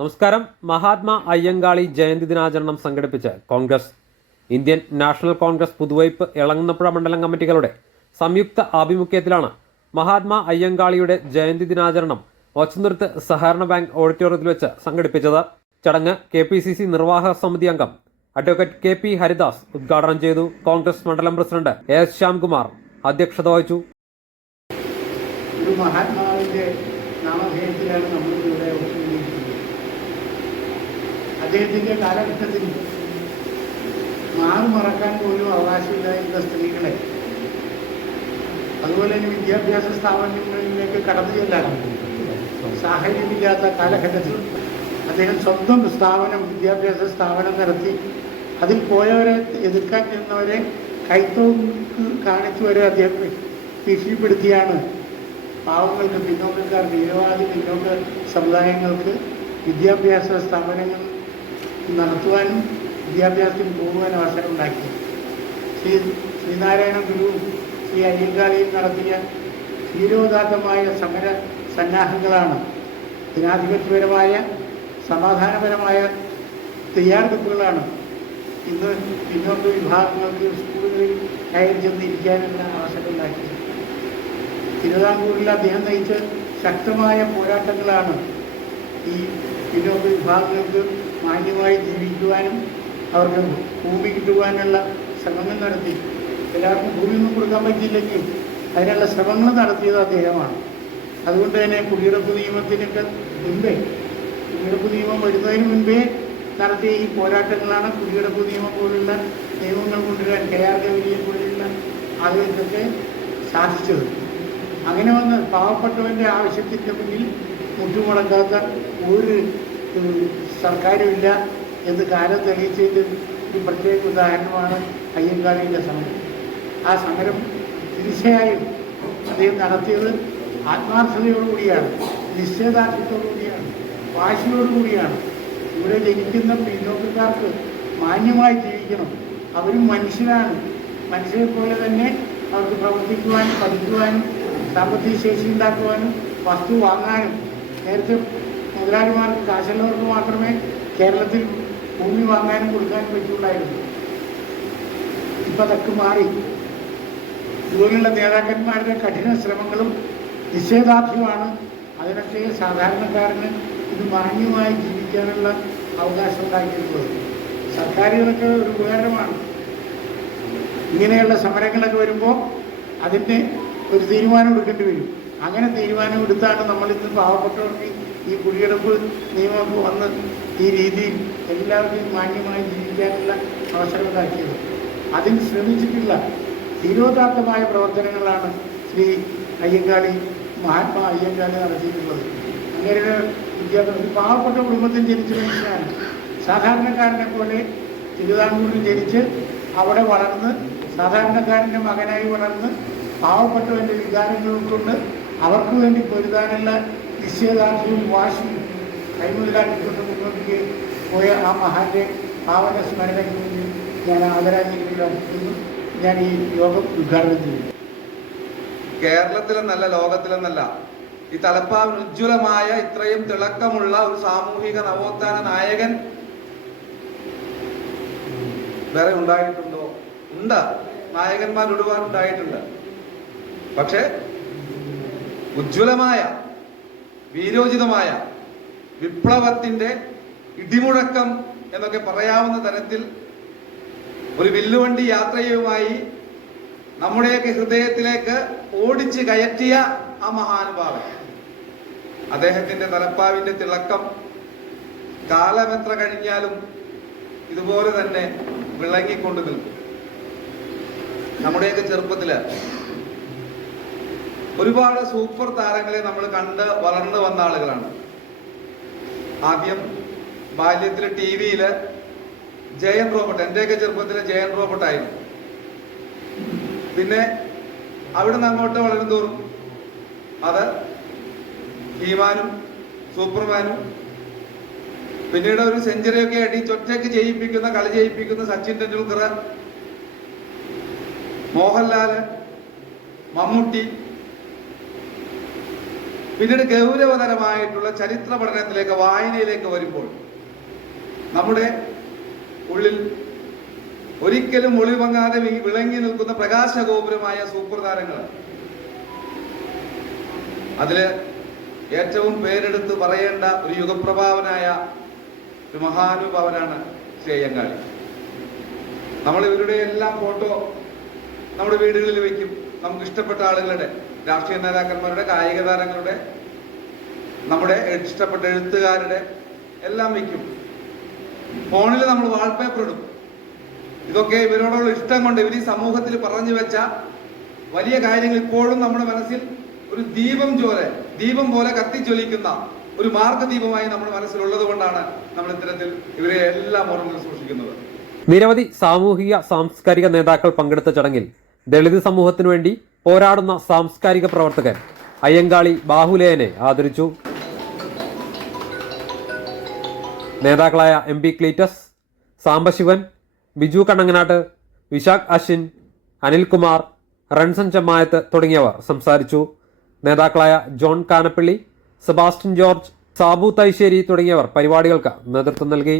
നമസ്കാരം. മഹാത്മാ അയ്യങ്കാളി ജയന്തി ദിനാചരണം സംഘടിപ്പിച്ച് Congress. Indian National Congress Puthuvype Elankunnapuzha മണ്ഡലം കമ്മിറ്റികളുടെ സംയുക്ത ആഭിമുഖ്യത്തിലാണ് മഹാത്മാ അയ്യങ്കാളിയുടെ ജയന്തി ദിനാചരണം ഒച്ചനിർത്ത് സഹകരണ ബാങ്ക് ഓഡിറ്റോറിയത്തിൽ വെച്ച് സംഘടിപ്പിച്ചത്. ചടങ്ങ് കെ പി സി സി നിർവാഹക സമിതി അംഗം അഡ്വക്കേറ്റ് കെ പി ഹരിദാസ് ഉദ്ഘാടനം ചെയ്തു. കോൺഗ്രസ് മണ്ഡലം പ്രസിഡന്റ് എസ് ശ്യാംകുമാർ അധ്യക്ഷത വഹിച്ചു. മഹാത്മാവിന്റെ നാമധേയത്തിലാണ് നമ്മൾ ഇവിടെ ഒത്തുകൂടിയിരിക്കുന്നത് അദ്ദേഹത്തിന്റെ കാലഘട്ടത്തിൽ മാറി മറക്കാൻ പോലും അവകാശമില്ലായിരുന്ന സ്ത്രീകളെ. അതുപോലെ തന്നെ വിദ്യാഭ്യാസ സ്ഥാപനങ്ങളിലേക്ക് കടന്നു ചെല്ലാൻ സാഹചര്യമില്ലാത്ത കാലഘട്ടത്തിൽ അദ്ദേഹം സ്വന്തം സ്ഥാപനം വിദ്യാഭ്യാസ സ്ഥാപനം നടത്തി അതിൽ പോയവരെ എതിർക്കാൻ ചെന്നവരെ കൈത്തോക്ക് കാണിച്ചു വരെ അദ്ദേഹം ഭീഷണിപ്പെടുത്തിയാണ് പാവങ്ങൾക്ക് പിന്നോക്കക്കാർക്ക് നിരവധി പിന്നോക്ക സമുദായങ്ങൾക്ക് വിദ്യാഭ്യാസ സ്ഥാപനങ്ങൾ നടത്തുവാനും വിദ്യാഭ്യാസത്തിന് പോകുവാനും അവസരം ഉണ്ടാക്കി ശ്രീ ശ്രീനാരായണ ഗുരു ശ്രീ അയ്യങ്കാളിയും നടത്തിയ ധീരോദാത്തമായ സമര സന്നാഹങ്ങളാണ് ജനാധിപത്യപരമായ സമാധാനപരമായ തയ്യാറെടുപ്പുകളാണ്. ഇന്ന് പിന്നോക്ക വിഭാഗങ്ങൾക്ക് സ്കൂളുകളിൽ കയറി ചെന്നിരിക്കാനുള്ള അവസരം ഉണ്ടാക്കിയത് തിരുവിതാംകൂറിൽ അദ്ദേഹം നയിച്ച ശക്തമായ പോരാട്ടങ്ങളാണ് ഈ പിന്നോക്ക വിഭാഗങ്ങൾക്ക് മാന്യമായി ജീവിക്കുവാനും അവർക്ക് ഭൂമി കിട്ടുവാനുള്ള ശ്രമങ്ങൾ നടത്തി. എല്ലാവർക്കും ഭൂമിയൊന്നും കൊടുക്കാൻ പറ്റിയില്ലെങ്കിൽ അതിനുള്ള ശ്രമങ്ങൾ നടത്തിയത് അദ്ദേഹമാണ്. അതുകൊണ്ട് തന്നെ കുടിയിറപ്പ് നിയമത്തിനൊക്കെ മുൻപേ കുടിയിറപ്പ് നിയമം വരുന്നതിന് മുൻപേ നടത്തിയ ഈ പോരാട്ടങ്ങളാണ് കുടിയിറപ്പ് നിയമം പോലുള്ള നിയമങ്ങൾ കൊണ്ടുവരാൻ കെ ആർ ഗവിയെ പോലുള്ള ആളുകൾക്കൊക്കെ സാധിച്ചത്. അങ്ങനെ വന്ന് പാവപ്പെട്ടവന്റെ ആവശ്യത്തിന്റെ മുന്നിൽ മുട്ടുമുടക്കാത്ത ഒരു സർക്കാരുമില്ല എന്ന് കാലം തെളിയിച്ചതിന്റെ ഒരു പ്രത്യേക ഉദാഹരണമാണ് അയ്യങ്കാളിയുടെ സമരം. ആ സമരം തീർച്ചയായും അദ്ദേഹം നടത്തിയത് ആത്മാർത്ഥതയോടുകൂടിയാണ് നിശ്ചയദാർഢ്യത്തോടുകൂടിയാണ് വാശിയോടുകൂടിയാണ്. ഇവിടെ ജനിക്കുന്ന പിന്നോക്കക്കാർക്ക് മാന്യമായി ജീവിക്കണം. അവരും മനുഷ്യരാണ്. മനുഷ്യരെ പോലെ തന്നെ അവർക്ക് പ്രവർത്തിക്കുവാനും പഠിക്കുവാനും സാമ്പത്തിക ശേഷി ഉണ്ടാക്കുവാനും വസ്തു വാങ്ങാനും നേരത്തെ മുതലാളിമാർക്ക് കാശുള്ളവർക്ക് മാത്രമേ കേരളത്തിൽ ഭൂമി വാങ്ങാനും കൊടുക്കാനും പറ്റുള്ളായിരുന്നു ഇപ്പം അതൊക്കെ മാറി. ഇതുപോലുള്ള നേതാക്കന്മാരുടെ കഠിന ശ്രമങ്ങളും നിശ്ചയദാർഢ്യമാണ് അതിനൊക്കെ സാധാരണക്കാരന് ഇത് മാന്യമായി ജീവിക്കാനുള്ള അവകാശം ഉണ്ടാക്കിയിട്ടുള്ളത്. സർക്കാരുകളൊക്കെ ഒരു ഉപകാരമാണ്. ഇങ്ങനെയുള്ള സമരങ്ങളൊക്കെ വരുമ്പോൾ അതിന്റെ ഒരു തീരുമാനം എടുക്കേണ്ടി വരും. അങ്ങനെ തീരുമാനം എടുത്താണ് നമ്മളിന്ന് പാവപ്പെട്ടവർക്ക് ഈ കുടിയെടുപ്പ് നിയമമൊക്കെ വന്ന് ഈ രീതിയിൽ എല്ലാവർക്കും മാന്യമായി ജീവിക്കാനുള്ള അവസരം ഉണ്ടാക്കിയത്. അതിന് ശ്രമിച്ചിട്ടുള്ള തിരോധാർത്ഥമായ പ്രവർത്തനങ്ങളാണ് ശ്രീ അയ്യങ്കാളി മഹാത്മാ അയ്യങ്കാളി നടത്തിയിട്ടുള്ളത്. അങ്ങനെ വിദ്യാഭ്യാസം പാവപ്പെട്ട കുടുംബത്തിൽ ജനിച്ച മനുഷ്യനാണ്. സാധാരണക്കാരനെ പോലെ തിരുവിതാംകൂറിൽ ജനിച്ച് അവിടെ വളർന്ന് സാധാരണക്കാരന്റെ മകനായി വളർന്ന് പാവപ്പെട്ടവന്റെ വികാരങ്ങൾ ഉൾക്കൊണ്ട് അവർക്ക് വേണ്ടി പൊരുതാനുള്ള നിശ്ചയദാർഢ്യവും വാശിയും കൈമുതലാക്കിക്കൊണ്ട് മുന്നോട്ടേക്ക് പോയ ആ മഹാന്റെ പാവന സ്മരണയ്ക്ക് വേണ്ടി ഞാൻ ആദരാഞ്ജലികൾ അർപ്പിക്കുന്നു ഞാൻ ഈ യോഗം ഉദ്ഘാടനം ചെയ്യുന്നു. കേരളത്തിലെന്നല്ല ലോകത്തിലെന്നല്ല ഈ തലപ്പാവിന് ഉജ്ജ്വലമായ ഇത്രയും തിളക്കമുള്ള ഒരു സാമൂഹിക നവോത്ഥാന നായകൻ വേറെ ഉണ്ടായിട്ടുണ്ടോ? ഉണ്ട്. നായകന്മാർ ഒരുപാട് ഉണ്ടായിട്ടുണ്ട് പക്ഷേ ഉജ്ജ്വലമായ വീരോചിതമായ വിപ്ലവത്തിന്റെ ഇടിമുഴക്കം എന്നൊക്കെ പറയാവുന്ന തരത്തിൽ ഒരു വില്ലുവണ്ടി യാത്രയുമായി നമ്മുടെയൊക്കെ ഹൃദയത്തിലേക്ക് ഓടിച്ച് കയറ്റിയ ആ മഹാനുഭാവൻ. അദ്ദേഹത്തിന്റെ തലപ്പാവിന്റെ തിളക്കം കാലമെത്ര കഴിഞ്ഞാലും ഇതുപോലെ തന്നെ വിളങ്ങിക്കൊണ്ട് നിൽക്കും. നമ്മുടെയൊക്കെ ചെറുപ്പത്തിൽ ഒരുപാട് സൂപ്പർ താരങ്ങളെ നമ്മൾ കണ്ട് വളർന്നു വന്ന ആളുകളാണ്. ആദ്യം ബാല്യത്തിൽ ടി വിയിൽ ജയൻ റോബർട്ട് എന്റെയൊക്കെ ചെറുപ്പത്തിലെ ജയൻ റോബർട്ട് ആയിരുന്നു. പിന്നെ നിന്ന് അങ്ങോട്ട് വളരും തോറും അത് ഹീമാനും സൂപ്പർമാനും പിന്നീട് ഒരു സെഞ്ചുറിയൊക്കെ ആയിട്ട് ചൊറ്റയ്ക്ക് ജയിപ്പിക്കുന്ന കളി ജയിപ്പിക്കുന്ന സച്ചിൻ ടെണ്ടുൽക്കർ മോഹൻലാൽ മമ്മൂട്ടി പിന്നീട് ഗൗരവതരമായിട്ടുള്ള ചരിത്ര പഠനത്തിലേക്ക് വായനയിലേക്ക് വരുമ്പോൾ നമ്മുടെ ഉള്ളിൽ ഒരിക്കലും ഒളിവങ്ങാതെ വിളങ്ങി നിൽക്കുന്ന പ്രകാശഗോപുരമായ സൂപ്പർ താരങ്ങൾ അതിൽ ഏറ്റവും പേരെടുത്ത് പറയേണ്ട ഒരു യുഗപ്രഭാവനായ ഒരു മഹാനുഭാവനാണ് ശ്രീയങ്കാളി നമ്മൾ ഇവരുടെ എല്ലാം ഫോട്ടോ നമ്മുടെ വീടുകളിൽ വയ്ക്കും നമുക്ക് ഇഷ്ടപ്പെട്ട ആളുകളുടെ രാഷ്ട്രീയ നേതാക്കന്മാരുടെ കായിക താരങ്ങളുടെ നമ്മുടെ ഇഷ്ടപ്പെട്ട എഴുത്തുകാരുടെ എല്ലാം വയ്ക്കും. ഫോണിൽ നമ്മൾ വാൾപേപ്പർ ഇടും. ഇതൊക്കെ ഇവരോടുള്ള ഇഷ്ടം കൊണ്ട് ഇവർ ഈ സമൂഹത്തിൽ പറഞ്ഞു വെച്ച വലിയ കാര്യങ്ങൾ ഇപ്പോഴും നമ്മുടെ മനസ്സിൽ ഒരു ദീപം പോലെ ദീപം പോലെ കത്തിജ്വലിക്കുന്ന ഒരു മാർഗദീപമായി നമ്മുടെ മനസ്സിലുള്ളത് കൊണ്ടാണ് നമ്മൾ ഇത്തരത്തിൽ ഇവരെ എല്ലാം ഓർമ്മയിൽ സൂക്ഷിക്കുന്നത്. നിരവധി സാമൂഹിക സാംസ്കാരിക നേതാക്കൾ പങ്കെടുത്ത ചടങ്ങിൽ ദളിത് സമൂഹത്തിനു വേണ്ടി പോരാടുന്ന സാംസ്കാരിക പ്രവർത്തകൻ അയ്യങ്കാളി ബാഹുലേയനെ ആദരിച്ചു. നേതാക്കളായ എം പി ക്ലീറ്റസ് സാംബശിവൻ ബിജു കണ്ണങ്ങനാട്ട് വിശാഖ് അശ്വിൻ അനിൽകുമാർ റൺസൺ ചെമ്മായത്ത് തുടങ്ങിയവർ സംസാരിച്ചു. നേതാക്കളായ John Kanappally Sebastian George Sabu Thaisseri തുടങ്ങിയവർ പരിപാടികൾക്ക് നേതൃത്വം നൽകി.